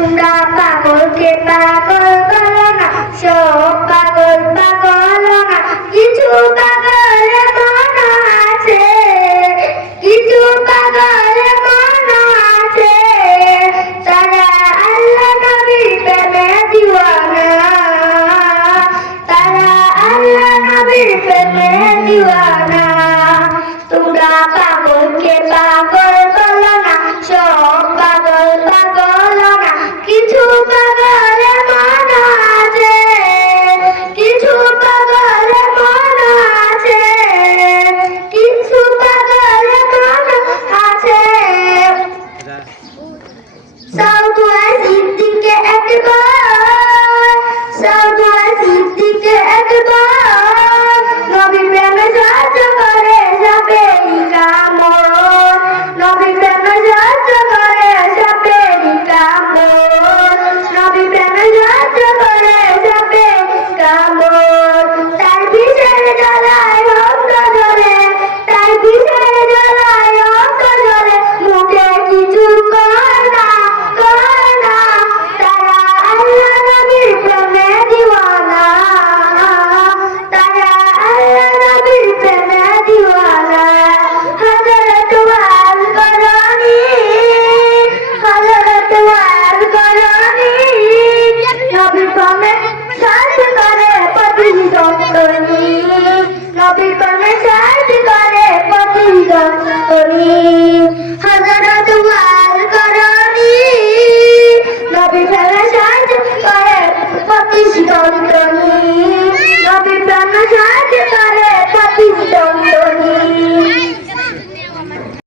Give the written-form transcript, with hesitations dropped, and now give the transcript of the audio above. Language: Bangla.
তোমরা পাগলকে পাগল বলো না, সব পাগল পাগল না, কিছু পাগল মন আছে, কিছু পাগল মন আছে, তারা আল্লাহ নবীর প্রেমে দিওয়ানা, তারা আল্লাহ নবীর প্রেমে দিওয়ানা। তোমরা পাগলকে পাগল বলো না, সব পাগল পাগল না, কিছু পাগল মন আছে, কিছু পাগল মন আছে, কিছু পাগল মন আছে। সাউদুয়ার সিদ্দিকে একবার, সাউদুয়ার সিদ্দিকে একবার, নবী প্রেমে সাহায্য করে সাপেরি কামড়, নবী প্রেমে সাহায্য করে সাপেরি কামড়, নবী প্রেমে সাহায্য করে সাপেরি কামড়। তার বিষের জ্বালায় অন্ত জ্বলে, তার বিষের জ্বালায় অন্ত জ্বলে, মুখে কিছু কয় না, কয় না, তারা আল্লাহ নবীর প্রেমে দিওয়ানা, তারা আল্লাহ নবীর প্রেমে দিওয়ানা। হযরত ওয়াল করনি, হযরত ওয়াল করনি, নবী প্রেমে সাহায্য করে প্রতিদ্বন্দ্বী, নবী প্রেমে সাহায্য করে প্রতিদ্বন্দ্বী। হযরত ওয়াল করনি, নবী প্রেমে সাহায্য করে প্রতিদ্বন্দ্বী, নবী প্রেমে